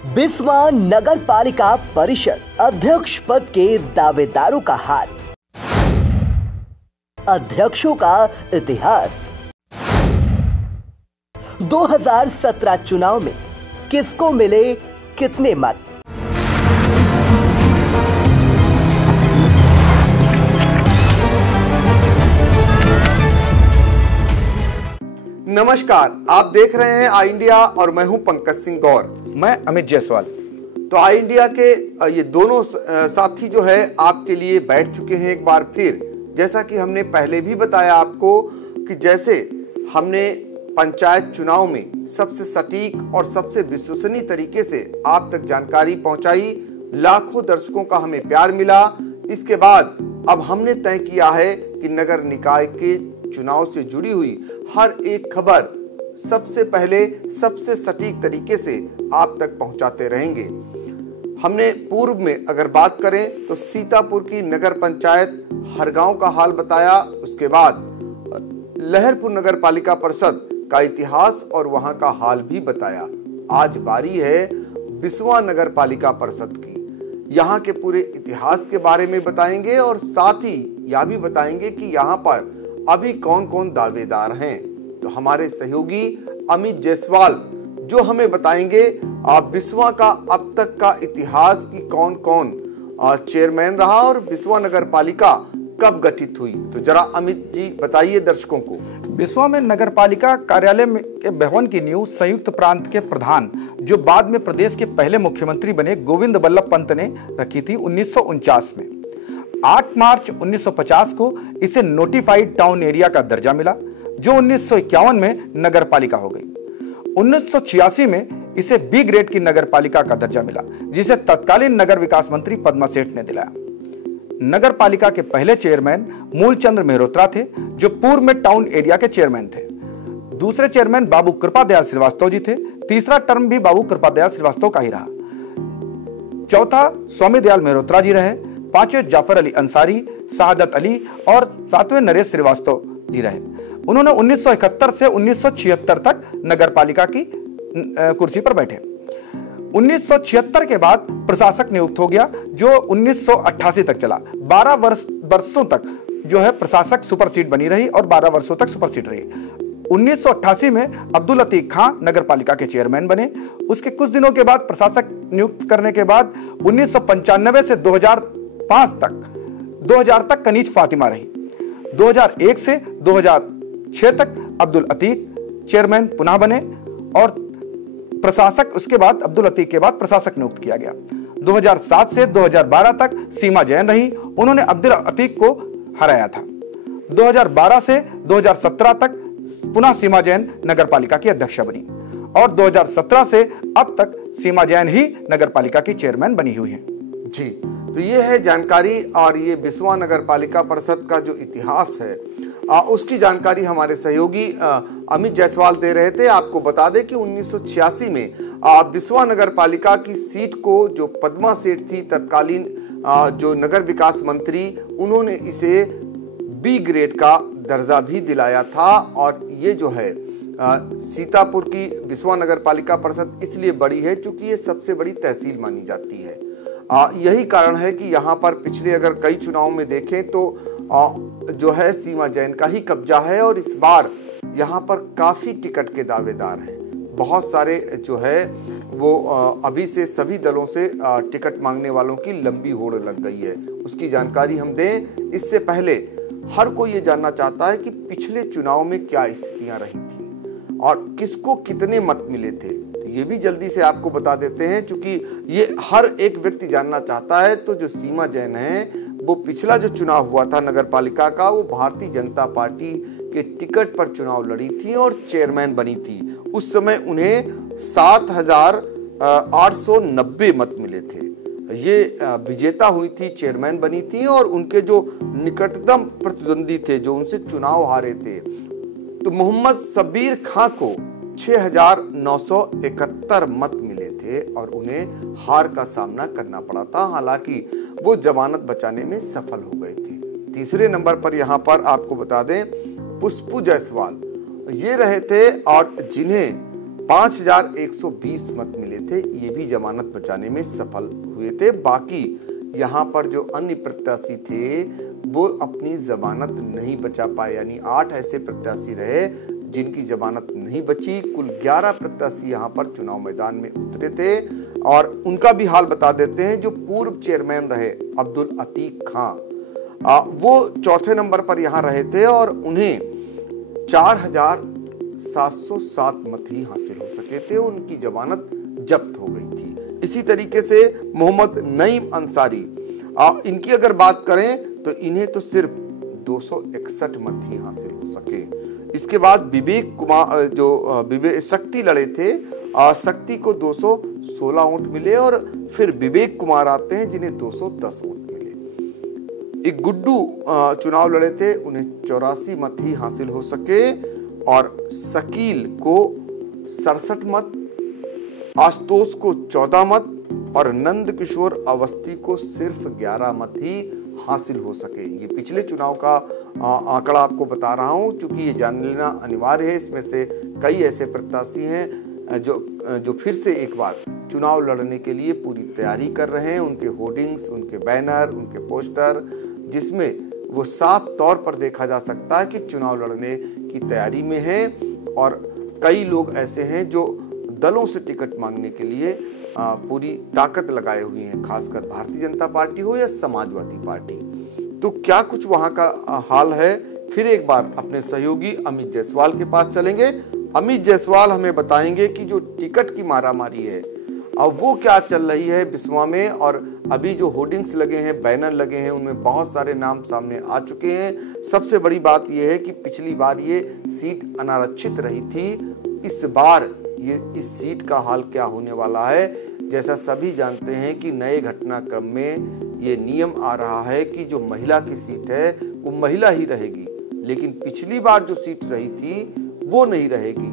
बिस्वा नगर पालिका परिषद अध्यक्ष पद के दावेदारों का हाल, अध्यक्षों का इतिहास। 2017 चुनाव में किसको मिले कितने मत? नमस्कार, आप देख रहे हैं आई इंडिया और मैं हूं पंकज सिंह गौर। मैं अमित जायसवाल। तो आई इंडिया के ये दोनों साथी जो है आपके लिए बैठ चुके हैं एक बार फिर। जैसा कि हमने पहले भी बताया आपको कि जैसे हमने पंचायत चुनाव में सबसे सटीक और सबसे विश्वसनीय तरीके से आप तक जानकारी पहुंचाई, लाखों दर्शकों का हमें प्यार मिला। इसके बाद अब हमने तय किया है कि नगर निकाय के चुनाव से जुड़ी हुई हर एक खबर सबसे पहले सबसे सटीक तरीके से आप तक पहुंचाते रहेंगे। हमने पूर्व में अगर बात करें तो सीतापुर की नगर पंचायत हरगांव का हाल बताया, उसके बाद लहरपुर नगर पालिका परिषद का इतिहास और वहां का हाल भी बताया। आज बारी है बिस्वा नगर पालिका परिषद की। यहाँ के पूरे इतिहास के बारे में बताएंगे और साथ ही यह भी बताएंगे कि यहाँ पर अभी कौन कौन दावेदार हैं। तो हमारे सहयोगी अमित जायसवाल जो हमें बताएंगे बिस्वा का अब तक का इतिहास की कौन कौन चेयरमैन रहा और बिस्वा नगर पालिका कब गठित हुई। तो जरा अमित जी बताइए दर्शकों को। बिस्वा में नगर पालिका कार्यालय के भवन की नींव संयुक्त प्रांत के प्रधान जो बाद में प्रदेश के पहले मुख्यमंत्री बने गोविंद बल्लभ पंत ने रखी थी 1949 में। 8 मार्च 1950 को इसे नोटिफाइड टाउन एरिया का दर्जा मिला जो 1951 में नगर पालिका हो गई। 1986 में इसे बी ग्रेड की नगर पालिका का दर्जा मिला जिसे तत्कालीन नगर विकास मंत्री पद्मा सेठ ने दिलाया। नगर पालिका के पहले चेयरमैन मूलचंद्र मेहरोत्रा थे जो पूर्व में टाउन एरिया के चेयरमैन थे। दूसरे चेयरमैन बाबू कृपादयाल श्रीवास्तव जी थे। तीसरा टर्म भी बाबू कृपादयाल श्रीवास्तव का ही रहा। चौथा स्वामी दयाल मेहरोत्रा जी रहे। पांचवें जाफर अली अंसारी, शहादत अली और सातवें नरेश श्रीवास्तव जी रहे। उन्होंने 1971 से 1976 तक नगर पालिका की कुर्सी पर बैठे। 1976 के बाद प्रशासक नियुक्त हो गया जो 1988 तक चला। 12 वर्षों तक जो है प्रशासक सुपरसीड बनी रही और 12 वर्षों तक सुपरसीड रही। 1988 में अब्दुल अतीक खां नगर पालिका के चेयरमैन बने। उसके कुछ दिनों के बाद प्रशासक नियुक्त करने के बाद 1995 से 2000 तक कनीज फातिमा रही। 2001 से 2006 तक अब्दुल अतीक चेयरमैन पुनः बने और प्रशासक उसके बाद अब्दुल अतीक के बाद प्रशासक नियुक्त किया गया। 2007 से 2012 तक सीमा जैन रही। उन्होंने अब्दुल अतीक को हराया था। 2012 से 2017 तक पुनः सीमा जैन नगर पालिका की अध्यक्षा बनी और 2017 से अब तक सीमा जैन ही नगर पालिका की चेयरमैन बनी हुई है। जी, तो ये है जानकारी और ये बिस्वा नगर पालिका परिषद का जो इतिहास है उसकी जानकारी हमारे सहयोगी अमित जायसवाल दे रहे थे। आपको बता दें कि 1986 में बिस्वा नगर पालिका की सीट को जो पद्मा सेठ थी तत्कालीन जो नगर विकास मंत्री, उन्होंने इसे बी ग्रेड का दर्जा भी दिलाया था। और ये जो है सीतापुर की बिस्वा नगर पालिका परिषद इसलिए बड़ी है क्योंकि ये सबसे बड़ी तहसील मानी जाती है। यही कारण है कि यहाँ पर पिछले अगर कई चुनाव में देखें तो जो है सीमा जैन का ही कब्जा है और इस बार यहाँ पर काफी टिकट के दावेदार हैं। बहुत सारे जो है वो अभी से सभी दलों से टिकट मांगने वालों की लंबी होड़ लग गई है। उसकी जानकारी हम दें इससे पहले हर कोई ये जानना चाहता है कि पिछले चुनाव में क्या स्थितियां रही थी और किसको कितने मत मिले थे। तो ये भी जल्दी से आपको बता देते हैं क्योंकि ये हर एक व्यक्ति जानना चाहता है। तो जो सीमा जैन है वो पिछला जो चुनाव हुआ था नगर पालिका का वो भारतीय जनता पार्टी के टिकट पर चुनाव लड़ी थी और चेयरमैन बनी थी। उस समय उन्हें 7,890 मत मिले थे। ये विजेता हुई थी, चेयरमैन बनी थी और उनके जो निकटतम प्रतिद्वंदी थे जो उनसे चुनाव हारे थे तो मोहम्मद सबीर खां को 6,971 मत मिले थे और उन्हें हार का सामना करना पड़ा था। हालांकि वो जमानत बचाने में सफल हो गए थे। तीसरे नंबर पर यहाँ पर आपको बता दें पुष्पू जायसवाल ये रहे थे और जिन्हें 5120 मत मिले थे, ये भी जमानत बचाने में सफल हुए थे। बाकी यहाँ पर जो अन्य प्रत्याशी थे वो अपनी जमानत नहीं बचा पाए, यानी 8 ऐसे प्रत्याशी रहे जिनकी जमानत नहीं बची। कुल 11 प्रत्याशी यहाँ पर चुनाव मैदान में उतरे थे और उनका भी हाल बता देते हैं। जो पूर्व चेयरमैन रहे अब्दुल अतीक खां, वो चौथे नंबर पर यहाँ रहे थे और उन्हें 4707 मत ही हासिल हो सके थे, उनकी जमानत जब्त हो गई थी। इसी तरीके से मोहम्मद नईम अंसारी, इनकी अगर बात करें तो इन्हें तो सिर्फ 261 मत ही हासिल हो सके। इसके बाद विवेक कुमार, जो शक्ति लड़े थे, शक्ति को 216 वोट मिले और फिर विवेक कुमार आते हैं जिन्हें 210 वोट मिले। एक गुड्डू चुनाव लड़े थे, उन्हें 84 मत ही हासिल हो सके और शकील को 67 मत, आशुतोष को 14 मत और नंद किशोर अवस्थी को सिर्फ 11 मत ही हासिल हो सके। ये पिछले चुनाव का आंकड़ा आपको बता रहा हूं, क्योंकि ये जान लेना अनिवार्य है। इसमें से कई ऐसे प्रत्याशी हैं जो फिर से एक बार चुनाव लड़ने के लिए पूरी तैयारी कर रहे हैं। उनके होर्डिंग्स, उनके बैनर, उनके पोस्टर, जिसमें वो साफ तौर पर देखा जा सकता है कि चुनाव लड़ने की तैयारी में हैं। और कई लोग ऐसे हैं जो दलों से टिकट मांगने के लिए पूरी ताकत लगाए हुए हैं, खासकर भारतीय जनता पार्टी हो या समाजवादी पार्टी। तो क्या कुछ वहां का हाल है, फिर एक बार अपने सहयोगी अमित जायसवाल के पास चलेंगे। अमित जायसवाल हमें बताएंगे कि जो टिकट की मारामारी है अब वो क्या चल रही है बिस्वा में, और अभी जो होर्डिंग्स लगे हैं, बैनर लगे हैं, उनमें बहुत सारे नाम सामने आ चुके हैं। सबसे बड़ी बात यह है कि पिछली बार ये सीट अनारक्षित रही थी, इस बार इस सीट का हाल क्या होने वाला है। जैसा सभी जानते हैं कि नए घटनाक्रम में ये नियम आ रहा है कि जो महिला की सीट है वो महिला ही रहेगी, लेकिन पिछली बार जो सीट रही थी वो नहीं रहेगी।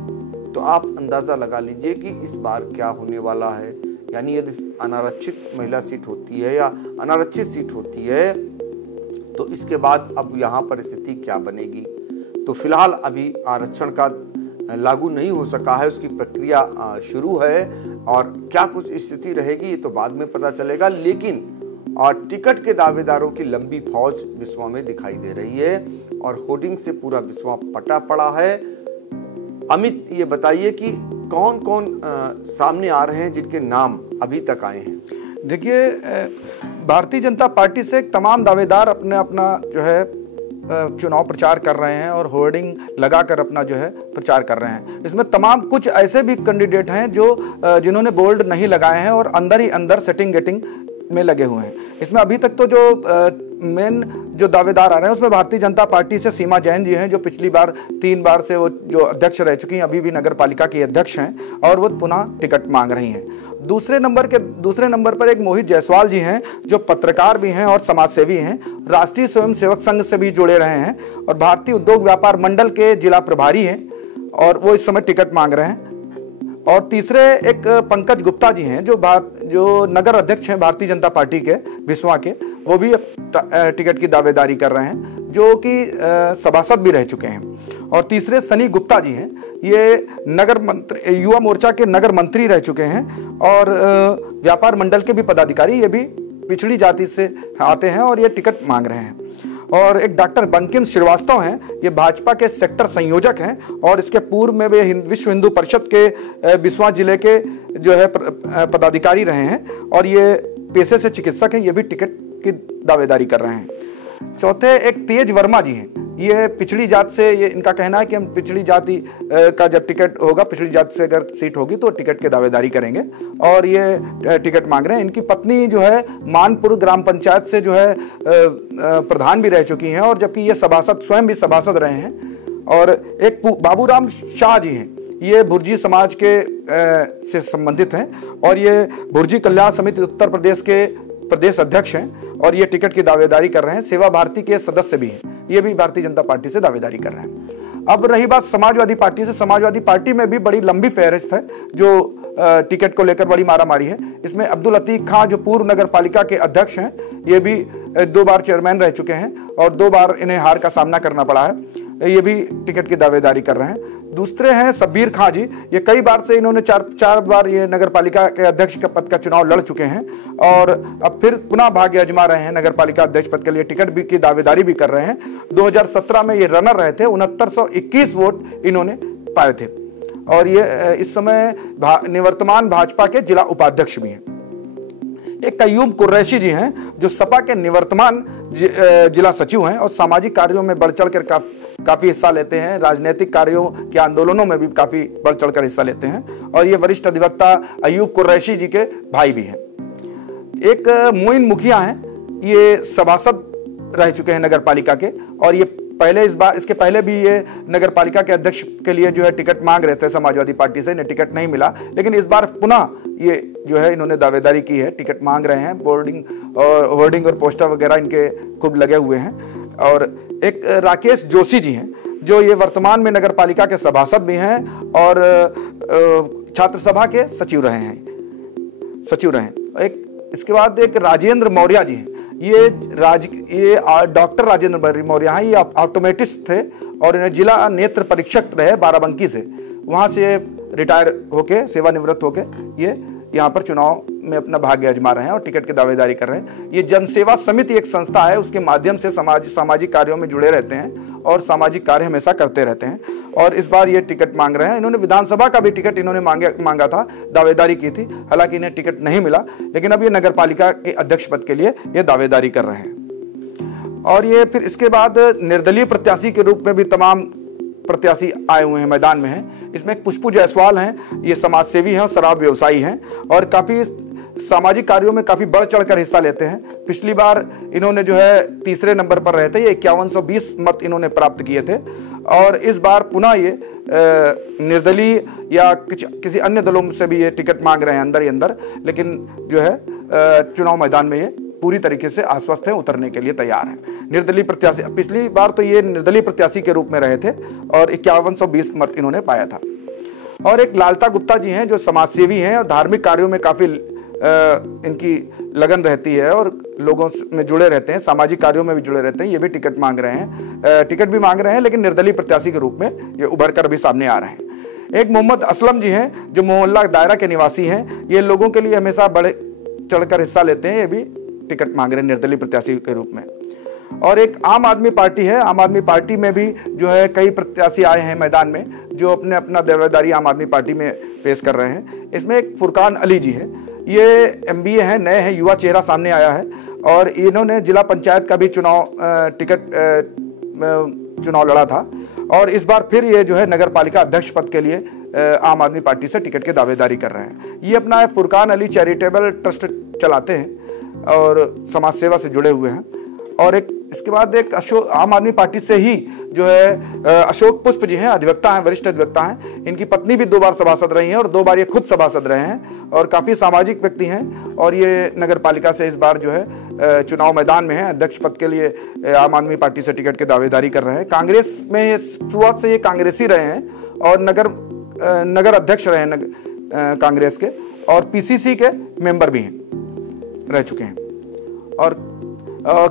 तो आप अंदाजा लगा लीजिए कि इस बार क्या होने वाला है। यानी यदि अनारक्षित महिला सीट होती है या अनारक्षित सीट होती है तो इसके बाद अब यहाँ पर स्थिति क्या बनेगी। तो फिलहाल अभी आरक्षण का लागू नहीं हो सका है, उसकी प्रक्रिया शुरू है और क्या कुछ स्थिति रहेगी ये तो बाद में पता चलेगा। लेकिन टिकट के दावेदारों की लंबी फौज बिस्वा में दिखाई दे रही है और होर्डिंग से पूरा बिस्वा पटा पड़ा है। अमित, ये बताइए कि कौन कौन सामने आ रहे हैं जिनके नाम अभी तक आए हैं। देखिए, भारतीय जनता पार्टी से तमाम दावेदार अपना जो है चुनाव प्रचार कर रहे हैं और होर्डिंग लगाकर अपना जो है प्रचार कर रहे हैं। इसमें तमाम कुछ ऐसे भी कैंडिडेट हैं जो जिन्होंने बोल्ड नहीं लगाए हैं और अंदर ही अंदर सेटिंग गेटिंग में लगे हुए हैं। इसमें अभी तक तो जो मेन जो दावेदार आ रहे हैं उसमें भारतीय जनता पार्टी से सीमा जैन जी हैं, जो पिछली बार 3 बार से वो जो अध्यक्ष रह चुकी हैं, अभी भी नगर पालिका की अध्यक्ष हैं और वो पुनः टिकट मांग रही हैं। दूसरे नंबर पर एक मोहित जायसवाल जी हैं, जो पत्रकार भी हैं और समाजसेवी हैं, राष्ट्रीय स्वयंसेवक संघ से भी जुड़े रहे हैं और भारतीय उद्योग व्यापार मंडल के जिला प्रभारी हैं और वो इस समय टिकट मांग रहे हैं। और तीसरे एक पंकज गुप्ता जी हैं, जो नगर अध्यक्ष हैं भारतीय जनता पार्टी के बिस्वा के, वो भी टिकट की दावेदारी कर रहे हैं, जो कि सभासद भी रह चुके हैं। और तीसरे सनी गुप्ता जी हैं, ये नगर मंत्री, युवा मोर्चा के नगर मंत्री रह चुके हैं और व्यापार मंडल के भी पदाधिकारी, ये भी पिछड़ी जाति से आते हैं और ये टिकट मांग रहे हैं। और एक डॉक्टर बंकिम श्रीवास्तव हैं, ये भाजपा के सेक्टर संयोजक हैं और इसके पूर्व में वे विश्व हिंदू परिषद के बिस्वा जिले के जो है पदाधिकारी रहे हैं और ये पेशे से चिकित्सक हैं, ये भी टिकट की दावेदारी कर रहे हैं। चौथे एक तेज वर्मा जी हैं, ये पिछड़ी जात से, ये इनका कहना है कि हम पिछड़ी जाति का जब टिकट होगा, पिछड़ी जाति से अगर सीट होगी तो टिकट की दावेदारी करेंगे और ये टिकट मांग रहे हैं। इनकी पत्नी जो है मानपुर ग्राम पंचायत से जो है प्रधान भी रह चुकी हैं और जबकि ये सभासद, स्वयं भी सभासद रहे हैं। और एक बाबूराम शाह जी हैं, ये भुर्जी समाज के से संबंधित हैं और ये भुर्जी कल्याण समिति उत्तर प्रदेश के प्रदेश अध्यक्ष हैं और ये टिकट की दावेदारी कर रहे हैं। सेवा भारती के सदस्य भी हैं, ये भी भारतीय जनता पार्टी से दावेदारी कर रहे हैं। अब रही बात समाजवादी पार्टी से, समाजवादी पार्टी में भी बड़ी लंबी फहरिस्त है जो टिकट को लेकर बड़ी मारामारी है। इसमें अब्दुल अतीक खां, जो पूर्व नगर पालिका के अध्यक्ष हैं, ये भी 2 बार चेयरमैन रह चुके हैं और 2 बार इन्हें हार का सामना करना पड़ा है, ये भी टिकट की दावेदारी कर रहे हैं। दूसरे हैं शब्बीर खां जी। ये कई बार से इन्होंने चार बार ये नगर पालिका के अध्यक्ष के पद का चुनाव लड़ चुके हैं और अब फिर पुनः भाग्य आजमा रहे हैं। नगर पालिका अध्यक्ष पद के लिए टिकट भी की दावेदारी भी कर रहे हैं। 2017 में ये रनर रहे थे, 6921 वोट इन्होंने पाए थे और ये इस समय निवर्तमान भाजपा के जिला उपाध्यक्ष भी हैं। एक कयूम कुरैशी जी हैं जो सपा के निवर्तमान जिला सचिव हैं और सामाजिक कार्यों में बढ़ चढ़ कर काफी हिस्सा लेते हैं। राजनीतिक कार्यों के आंदोलनों में भी काफी बढ़ चढ़ कर हिस्सा लेते हैं और ये वरिष्ठ अधिवक्ता अयूब कुरैशी जी के भाई भी हैं। एक मोइन मुखिया हैं, ये सभासद रह चुके हैं नगर पालिका के और ये पहले इसके पहले भी ये नगर पालिका के अध्यक्ष के लिए जो है टिकट मांग रहे थे समाजवादी पार्टी से, इन्हें टिकट नहीं मिला, लेकिन इस बार पुनः ये जो है इन्होंने दावेदारी की है, टिकट मांग रहे हैं। होर्डिंग और पोस्टर वगैरह इनके खूब लगे हुए हैं। और एक राकेश जोशी जी हैं जो ये वर्तमान में नगर पालिका के सभासद भी हैं और छात्र सभा के सचिव रहे हैं। इसके बाद एक राजेंद्र मौर्य जी हैं, ये डॉक्टर राजेंद्र मौर्य हैं। ये ऑप्टोमेट्रिस्ट थे और इन्हें जिला नेत्र परीक्षक रहे बाराबंकी से, वहां से रिटायर होके सेवानिवृत्त होके ये यहाँ पर चुनाव में अपना भाग्य आजमा रहे हैं और टिकट की दावेदारी कर रहे हैं। ये जनसेवा समिति एक संस्था है, उसके माध्यम से सामाजिक कार्यों में जुड़े रहते हैं और सामाजिक कार्य हमेशा करते रहते हैं और इस बार ये टिकट मांग रहे हैं। इन्होंने विधानसभा का भी टिकट इन्होंने मांगा था, दावेदारी की थी, हालांकि इन्हें टिकट नहीं मिला, लेकिन अब ये नगर पालिका के अध्यक्ष पद के लिए ये दावेदारी कर रहे हैं। और ये फिर इसके बाद निर्दलीय प्रत्याशी के रूप में भी तमाम प्रत्याशी आए हुए हैं, मैदान में हैं। इसमें एक पुष्पू जायसवाल हैं, ये समाजसेवी हैं और शराब व्यवसायी हैं और काफी सामाजिक कार्यों में काफी बढ़ चढ़कर हिस्सा लेते हैं। पिछली बार इन्होंने जो है तीसरे नंबर पर रहे थे, ये 5120 मत इन्होंने प्राप्त किए थे और इस बार पुनः ये निर्दलीय या किसी अन्य दलों से भी ये टिकट मांग रहे हैं अंदर ही अंदर, लेकिन जो है चुनाव मैदान में ये पूरी तरीके से आश्वस्त हैं, उतरने के लिए तैयार हैं। निर्दलीय प्रत्याशी, पिछली बार तो ये निर्दलीय प्रत्याशी के रूप में रहे थे और 5120 मत इन्होंने पाया था। और एक लालता गुप्ता जी हैं जो समाजसेवी हैं और धार्मिक कार्यों में काफी इनकी लगन रहती है और लोगों में जुड़े रहते हैं, सामाजिक कार्यों में भी जुड़े रहते हैं। ये भी टिकट मांग रहे हैं, लेकिन निर्दलीय प्रत्याशी के रूप में ये उभर कर भी सामने आ रहे हैं। एक मोहम्मद असलम जी हैं जो मोहल्ला दायरा के निवासी हैं, ये लोगों के लिए हमेशा बढ़ चढ़कर हिस्सा लेते हैं, ये भी टिकट मांग रहे हैं निर्दलीय प्रत्याशी के रूप में। और एक आम आदमी पार्टी है, आम आदमी पार्टी में भी जो है कई प्रत्याशी आए हैं मैदान में जो अपना दावेदारी आम आदमी पार्टी में पेश कर रहे हैं। इसमें एक फुरकान अली जी है, ये MBA हैं, नए हैं, युवा चेहरा सामने आया है और इन्होंने जिला पंचायत का भी चुनाव लड़ा था और इस बार फिर ये जो है नगर पालिका अध्यक्ष पद के लिए आम आदमी पार्टी से टिकट की दावेदारी कर रहे हैं। ये अपना फुरकान अली चैरिटेबल ट्रस्ट चलाते हैं और समाज सेवा से जुड़े हुए हैं। और इसके बाद एक आम आदमी पार्टी से ही जो है अशोक पुष्प जी हैं, अधिवक्ता हैं, वरिष्ठ अधिवक्ता हैं। इनकी पत्नी भी 2 बार सभासद रही हैं और 2 बार ये खुद सभासद रहे हैं और काफी सामाजिक व्यक्ति हैं और ये नगर पालिका से इस बार जो है चुनाव मैदान में है। अध्यक्ष पद के लिए आम आदमी पार्टी से टिकट की दावेदारी कर रहे हैं। कांग्रेस में शुरुआत से ये कांग्रेसी रहे हैं और नगर अध्यक्ष रहे हैं कांग्रेस के और PCC के मेंबर भी रह चुके हैं। और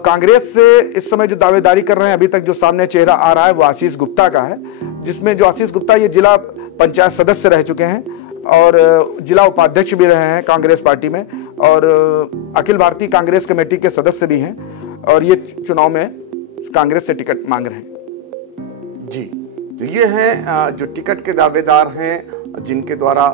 कांग्रेस से इस समय जो दावेदारी कर रहे हैं, अभी तक जो सामने चेहरा आ रहा है वो आशीष गुप्ता का है, जिसमें जो आशीष गुप्ता ये जिला पंचायत सदस्य रह चुके हैं और जिला उपाध्यक्ष भी रहे हैं कांग्रेस पार्टी में और अखिल भारतीय कांग्रेस कमेटी के सदस्य भी हैं और ये चुनाव में कांग्रेस से टिकट मांग रहे हैं। जी, तो ये हैं जो टिकट के दावेदार हैं जिनके द्वारा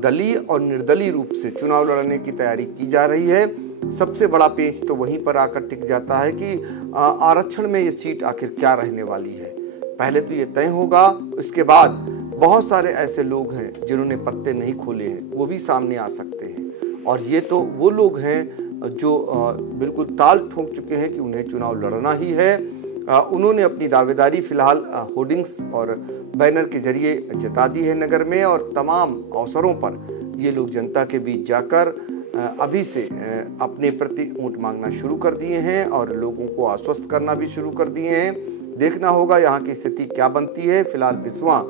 दलीय और निर्दलीय रूप से चुनाव लड़ने की तैयारी की जा रही है। सबसे बड़ा पेच तो वहीं पर आकर टिक जाता है कि आरक्षण में ये सीट आखिर क्या रहने वाली है। पहले तो ये तय होगा, उसके बाद बहुत सारे ऐसे लोग हैं जिन्होंने पत्ते नहीं खोले हैं, वो भी सामने आ सकते हैं। और ये तो वो लोग हैं जो बिल्कुल ताल ठोक चुके हैं कि उन्हें चुनाव लड़ना ही है। उन्होंने अपनी दावेदारी फिलहाल होर्डिंग्स और बैनर के जरिए जता दी है नगर में और तमाम अवसरों पर ये लोग जनता के बीच जाकर अभी से अपने प्रति वोट मांगना शुरू कर दिए हैं और लोगों को आश्वस्त करना भी शुरू कर दिए हैं। देखना होगा यहाँ की स्थिति क्या बनती है। फिलहाल बिस्वा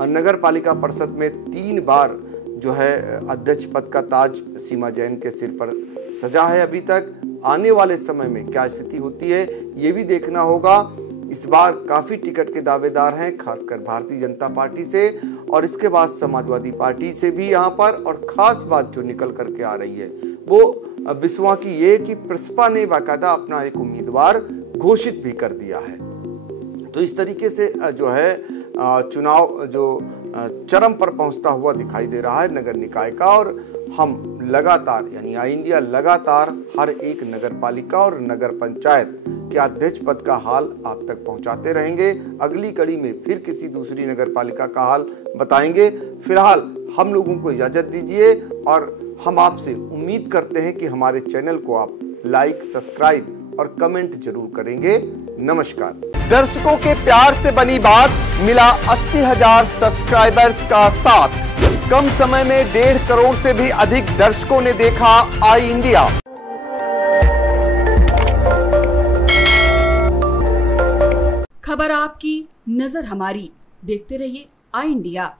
नगर पालिका परिषद में 3 बार जो है अध्यक्ष पद का ताज सीमा जैन के सिर पर सजा है। अभी तक आने वाले समय में क्या स्थिति होती है ये भी देखना होगा। इस बार काफी टिकट के दावेदार हैं, खासकर भारतीय जनता पार्टी से और इसके बाद समाजवादी पार्टी से भी यहाँ पर। और खास बात जो निकल करके आ रही है वो बिस्वा की ये कि प्रसपा ने बाकायदा अपना एक उम्मीदवार घोषित भी कर दिया है। तो इस तरीके से जो है चुनाव जो चरम पर पहुंचता हुआ दिखाई दे रहा है नगर निकाय का। और हम लगातार यानी आई इंडिया लगातार हर एक नगर पालिका और नगर पंचायत के अध्यक्ष पद का हाल आप तक पहुंचाते रहेंगे। अगली कड़ी में फिर किसी दूसरी नगर पालिका का हाल बताएंगे। फिलहाल हम लोगों को इजाजत दीजिए और हम आपसे उम्मीद करते हैं कि हमारे चैनल को आप लाइक, सब्सक्राइब और कमेंट जरूर करेंगे। नमस्कार। दर्शकों के प्यार से बनी बात, मिला 80,000 सब्सक्राइबर्स का साथ। कम समय में 1.5 करोड़ से भी अधिक दर्शकों ने देखा आई इंडिया। खबर आपकी, नजर हमारी। देखते रहिए आई इंडिया।